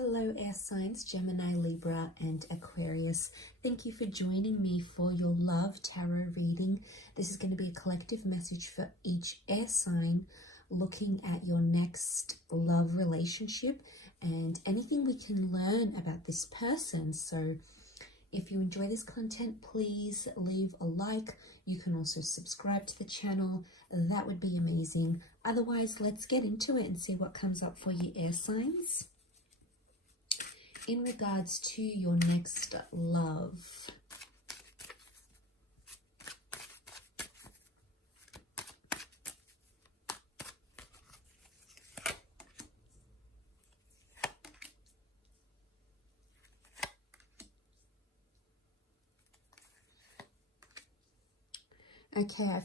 Hello air signs, Gemini, Libra and Aquarius. Thank you for joining me for your love tarot reading. This is going to be a collective message for each air sign, looking at your next love relationship and anything we can learn about this person. So if you enjoy this content, please leave a like. You can also subscribe to the channel. That would be amazing. Otherwise, let's get into it and see what comes up for you air signs in regards to your next love. Okay, I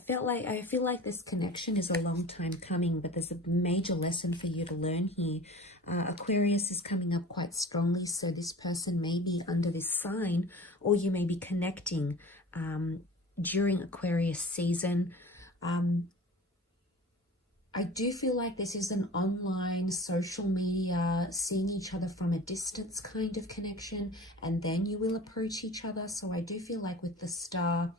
feel like this connection is a long time coming, but there's a major lesson for you to learn here. Aquarius is coming up quite strongly, so this person may be under this sign, or you may be connecting during Aquarius season. I do feel like this is an online, social media, seeing each other from a distance kind of connection, and then you will approach each other. So I do feel like with the star,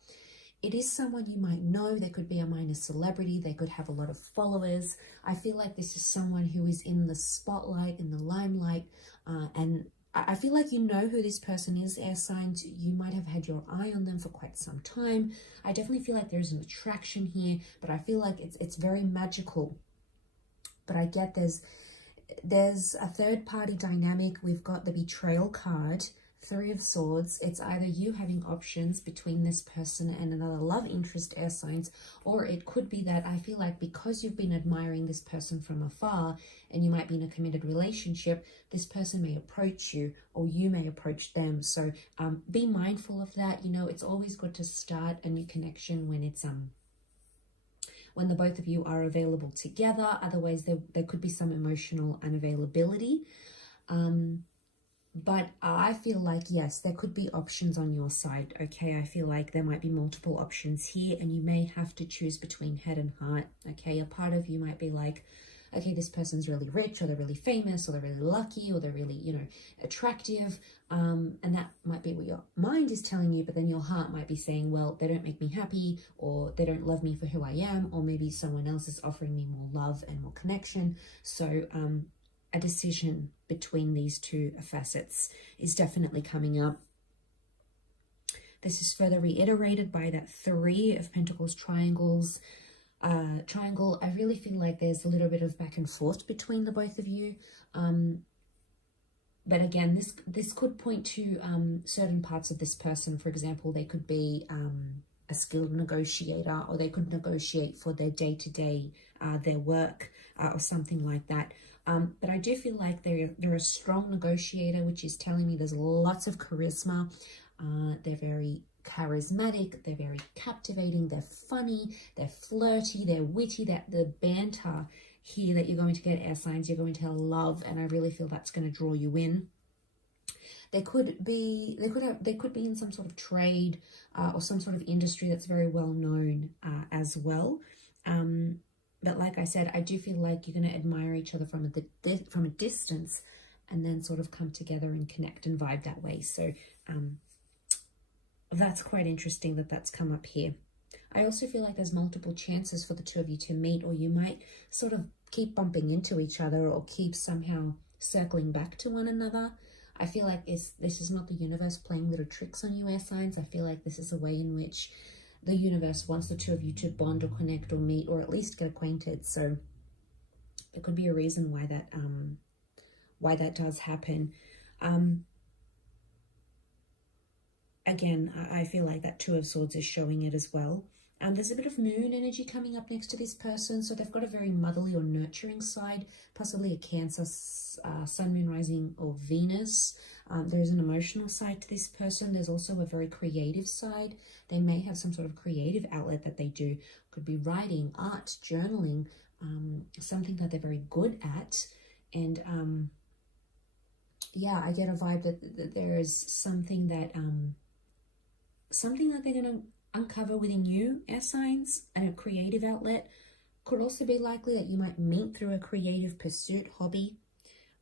it is someone you might know. They could be a minor celebrity. They could have a lot of followers. I feel like this is someone who is in the spotlight, in the limelight. And I feel like you know who this person is, air signs. You might have had your eye on them for quite some time. I definitely feel like there's an attraction here, but I feel like it's very magical. But I get there's a third party dynamic. We've got the betrayal card. Three of Swords. It's either you having options between this person and another love interest, air signs, or it could be that I feel like because you've been admiring this person from afar and you might be in a committed relationship, this person may approach you or you may approach them. So be mindful of that. You know, it's always good to start a new connection when it's when the both of you are available together. Otherwise there could be some emotional unavailability. But I feel like, yes, there could be options on your side, okay? I feel like there might be multiple options here and you may have to choose between head and heart, okay? A part of you might be like, okay, this person's really rich, or they're really famous, or they're really lucky, or they're really, you know, attractive. And that might be what your mind is telling you, but then your heart might be saying, well, they don't make me happy, or they don't love me for who I am, or maybe someone else is offering me more love and more connection. So, a decision between these two facets is definitely coming up. This is further reiterated by that Three of Pentacles triangles. Triangle, I really feel like there's a little bit of back and forth between the both of you. But again, this could point to certain parts of this person. For example, they could be a skilled negotiator, or they could negotiate for their day-to-day, their work, or something like that. But I do feel like they're a strong negotiator, which is telling me there's lots of charisma. They're very charismatic, they're very captivating, they're funny, they're flirty, they're witty. That the banter here that you're going to get, air signs, you're going to love, and I really feel that's going to draw you in. They could be in some sort of trade or some sort of industry that's very well known as well. But like I said, I do feel like you're going to admire each other from a distance, and then sort of come together and connect and vibe that way. So that's quite interesting that that's come up here. I also feel like there's multiple chances for the two of you to meet, or you might sort of keep bumping into each other, or keep somehow circling back to one another. I feel like this is not the universe playing little tricks on you, air signs. I feel like this is a way in which the universe wants the two of you to bond or connect or meet, or at least get acquainted. So there could be a reason why that does happen. Again, I feel like that Two of Swords is showing it as well. There's a bit of moon energy coming up next to this person, so they've got a very motherly or nurturing side, possibly a Cancer, Sun, Moon, Rising, or Venus. There's an emotional side to this person. There's also a very creative side. They may have some sort of creative outlet that they do. Could be writing, art, journaling, something that they're very good at. And yeah, I get a vibe that there is something that they're going to uncover within you, air signs, and a creative outlet. Could also be likely that you might meet through a creative pursuit, hobby,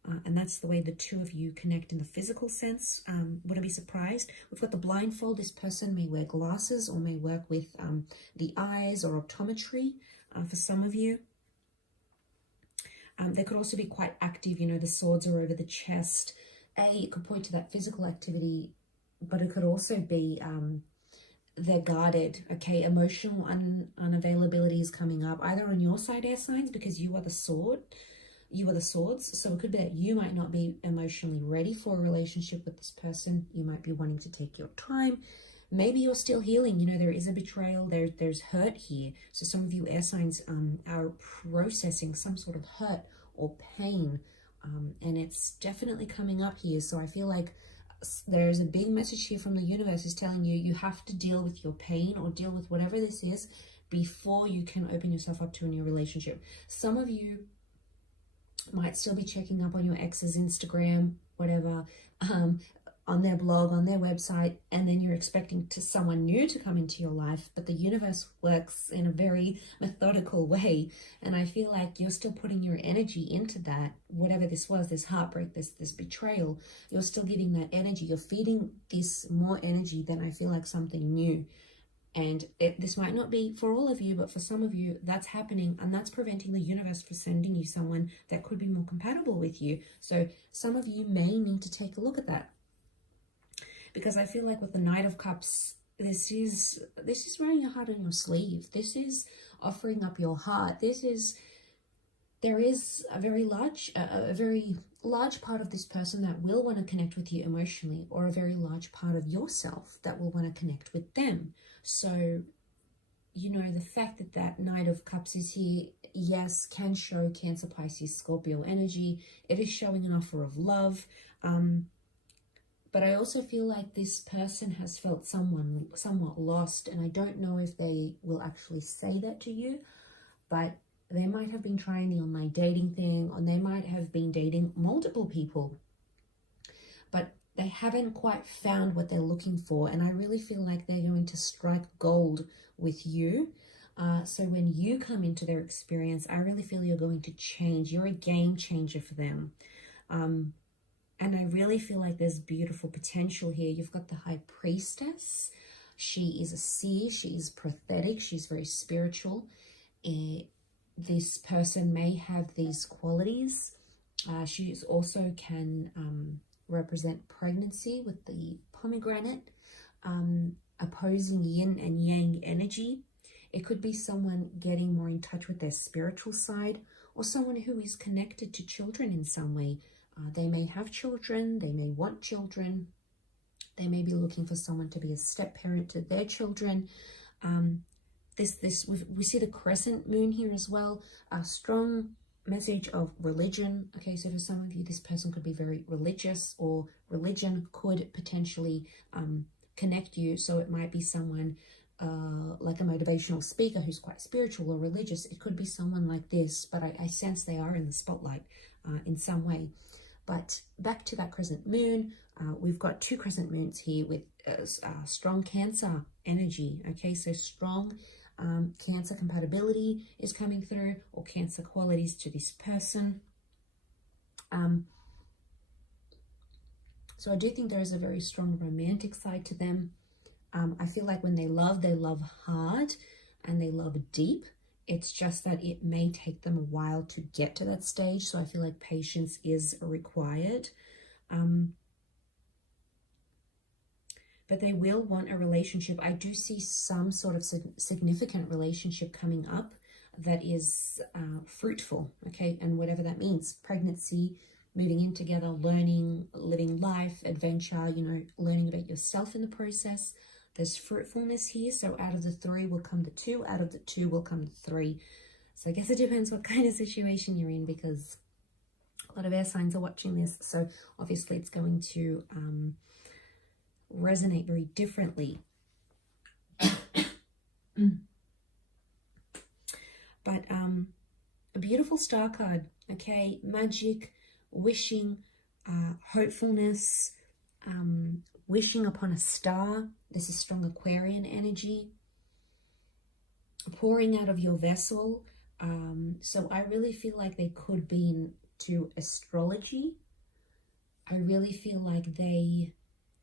And that's the way the two of you connect in the physical sense. Wouldn't be surprised. We've got the blindfold. This person may wear glasses or may work with the eyes or optometry for some of you. They could also be quite active. You know, the swords are over the chest. It could point to that physical activity, but it could also be they're guarded. Okay, emotional unavailability is coming up, either on your side, air signs, because you are the sword. You are the swords. So it could be that you might not be emotionally ready for a relationship with this person. You might be wanting to take your time. Maybe you're still healing. You know, there is a betrayal. There's hurt here. So some of you air signs are processing some sort of hurt or pain. And it's definitely coming up here. So I feel like there's a big message here from the universe is telling you, you have to deal with your pain or deal with whatever this is before you can open yourself up to a new relationship. Some of you might still be checking up on your ex's Instagram, whatever, on their blog, on their website, and then you're expecting someone new to come into your life, but the universe works in a very methodical way, and I feel like you're still putting your energy into that, whatever this was, this heartbreak, this betrayal, you're still giving that energy, you're feeding this more energy than I feel like something new. And this might not be for all of you, but for some of you, that's happening, and that's preventing the universe from sending you someone that could be more compatible with you. So some of you may need to take a look at that, because I feel like with the Knight of Cups, this is wearing your heart on your sleeve. This is offering up your heart. There is a very large part of this person that will want to connect with you emotionally, or a very large part of yourself that will want to connect with them. So, you know, the fact that that Knight of Cups is here, yes, can show Cancer, Pisces, Scorpio energy. It is showing an offer of love. But I also feel like this person has felt somewhat lost, and I don't know if they will actually say that to you, but they might have been trying the online dating thing, or they might have been dating multiple people, but they haven't quite found what they're looking for. And I really feel like they're going to strike gold with you. So when you come into their experience, I really feel you're going to change. You're a game changer for them. And I really feel like there's beautiful potential here. You've got the High Priestess. She is a seer. She is prophetic. She's very spiritual. This person may have these qualities. She also can represent pregnancy with the pomegranate, opposing yin and yang energy. It could be someone getting more in touch with their spiritual side, or someone who is connected to children in some way. They may have children, they may want children, they may be looking for someone to be a step parent to their children. We see the crescent moon here as well, a strong message of religion. Okay, so for some of you, this person could be very religious, or religion could potentially connect you. So it might be someone like a motivational speaker who's quite spiritual or religious. It could be someone like this, but I sense they are in the spotlight in some way. But back to that crescent moon, we've got two crescent moons here with strong Cancer energy. Okay, so strong Cancer compatibility is coming through, or Cancer qualities to this person. So I do think there is a very strong romantic side to them. I feel like when they love hard and they love deep. It's just that it may take them a while to get to that stage. So I feel like patience is required. But they will want a relationship. I do see some sort of significant relationship coming up that is fruitful, okay? And whatever that means, pregnancy, moving in together, learning, living life, adventure, you know, learning about yourself in the process. There's fruitfulness here. So out of the 3 will come the 2. Out of the 2 will come the 3. So I guess it depends what kind of situation you're in, because a lot of air signs are watching this. So obviously it's going to resonate very differently. But a beautiful star card, okay? Magic, wishing, hopefulness, wishing upon a star. This is strong Aquarian energy. Pouring out of your vessel. So I really feel like they could be in to astrology. I really feel like they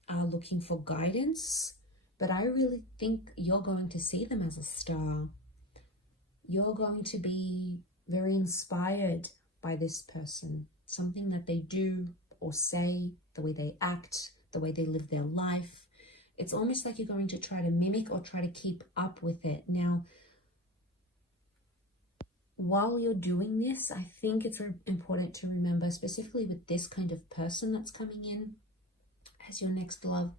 are looking for guidance, but I really think you're going to see them as a star. You're going to be very inspired by this person, something that they do or say, the way they act, the way they live their life. It's almost like you're going to try to mimic or try to keep up with it. Now, while you're doing this, I think it's important to remember, specifically with this kind of person that's coming in as your next love,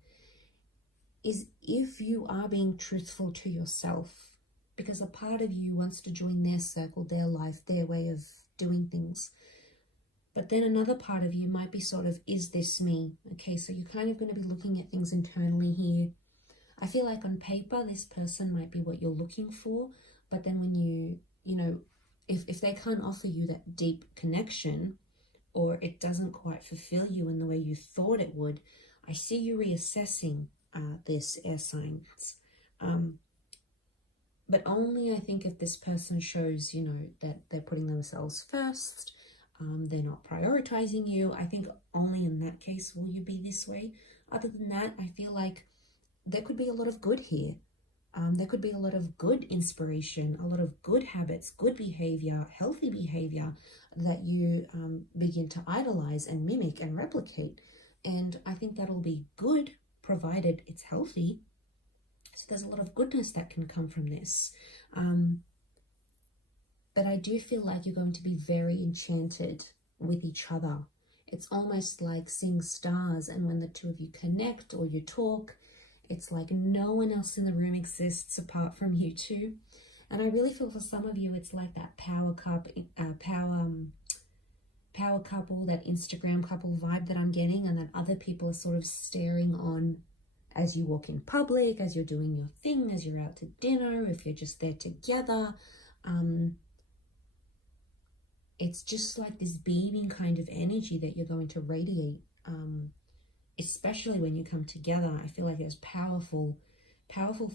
is if you are being truthful to yourself, because a part of you wants to join their circle, their life, their way of doing things. But then another part of you might be sort of, is this me? Okay, so you're kind of going to be looking at things internally here. I feel like on paper, this person might be what you're looking for. But then when you know, if they can't offer you that deep connection, or it doesn't quite fulfill you in the way you thought it would, I see you reassessing this, air signs. But only, I think, if this person shows, you know, that they're putting themselves first, they're not prioritizing you. I think only in that case will you be this way. Other than that, I feel like there could be a lot of good here. There could be a lot of good inspiration, a lot of good habits, good behavior, healthy behavior that you begin to idolize and mimic and replicate. And I think that'll be good, provided it's healthy. So there's a lot of goodness that can come from this. But I do feel like you're going to be very enchanted with each other. It's almost like seeing stars, and when the two of you connect or you talk, it's like no one else in the room exists apart from you two. And I really feel for some of you, it's like that power couple, that Instagram couple vibe that I'm getting, and that other people are sort of staring on as you walk in public, as you're doing your thing, as you're out to dinner, if you're just there together. It's just like this beaming kind of energy that you're going to radiate, especially when you come together. I feel like there's powerful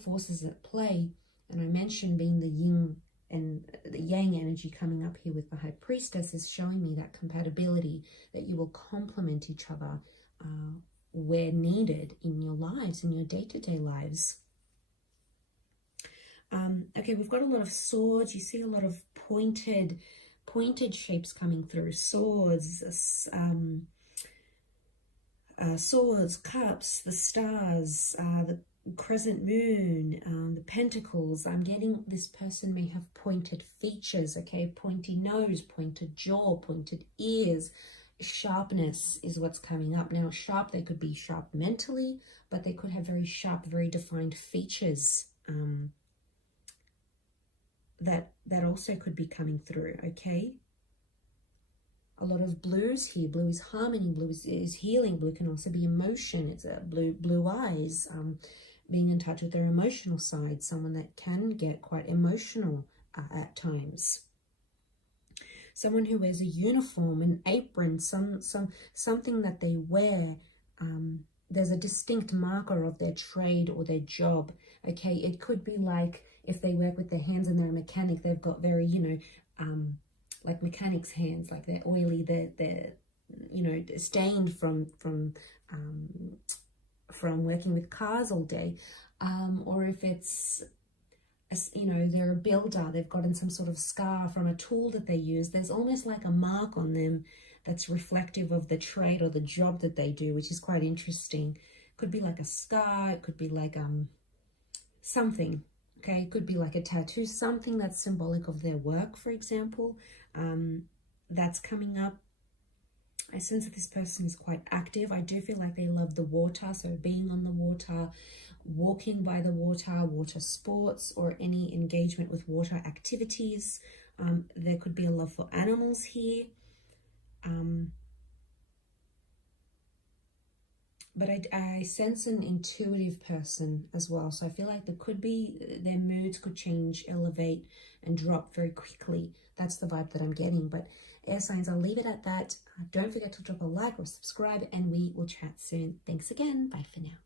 forces at play. And I mentioned being the yin and the yang energy coming up here with the High Priestess is showing me that compatibility, that you will complement each other where needed in your lives, in your day-to-day lives. Okay, we've got a lot of swords. You see a lot of pointed shapes coming through. Swords, swords, cups, the stars, the crescent moon, the pentacles. I'm getting this person may have pointed features, okay? Pointy nose, pointed jaw, pointed ears. Sharpness is what's coming up. Now, sharp, they could be sharp mentally, but they could have very sharp, very defined features that also could be coming through, okay? A lot of blues here. Blue is harmony, blue is healing, blue can also be emotion. It's a blue eyes, being in touch with their emotional side, someone that can get quite emotional at times. Someone who wears a uniform, an apron, something that they wear. There's a distinct marker of their trade or their job, okay? It could be like if they work with their hands and they're a mechanic, they've got very, you know, like mechanics' hands, like they're oily, they're you know, stained from working with cars all day. Or if it's, you know, they're a builder, they've gotten some sort of scar from a tool that they use. There's almost like a mark on them that's reflective of the trade or the job that they do, which is quite interesting. Could be like a scar, it could be like something, okay? It could be like a tattoo, something that's symbolic of their work, for example. That's coming up. I sense that this person is quite active. I do feel like they love the water, so being on the water, walking by the water, water sports, or any engagement with water activities. There could be a love for animals here. But I sense an intuitive person as well. So I feel like there could be, their moods could change, elevate, and drop very quickly. That's the vibe that I'm getting. But air signs, I'll leave it at that. Don't forget to drop a like or subscribe, and we will chat soon. Thanks again. Bye for now.